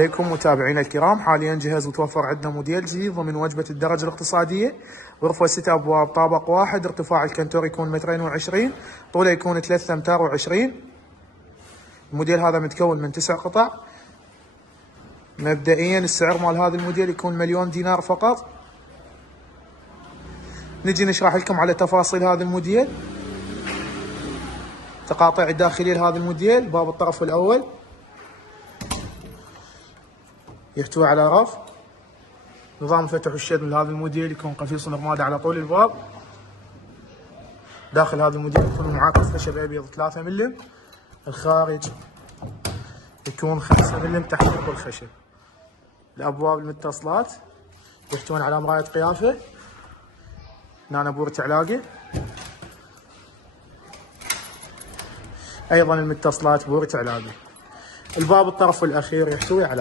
عليكم متابعينا الكرام، حاليا جهز وتوفر عندنا موديل جديد ضمن وجبة الدرجة الاقتصادية. غرفة 6 أبواب، طابق واحد، ارتفاع الكنتور يكون 2.20 متر، طوله يكون 3 أمتار و20. الموديل هذا متكون من 9 قطع. مبدئيا السعر مال هذا الموديل يكون 1,000,000 دينار فقط. نجي نشرح لكم على تفاصيل هذا الموديل. تقاطيع الداخلية لهذا الموديل: باب الطرف الأول يحتوي على رف. نظام الفتح والشد من هذا الموديل يكون قفيص رمادي على طول الباب. داخل هذا الموديل يكون معاكس خشب ابيض 3 ملم. الخارج يكون 5 ملم تحت طول الخشب. الابواب المتصلات يحتوون على مراية قيافة، هنا بورة علاقة. ايضا المتصلات بورة علاقة. الباب الطرف الاخير يحتوي على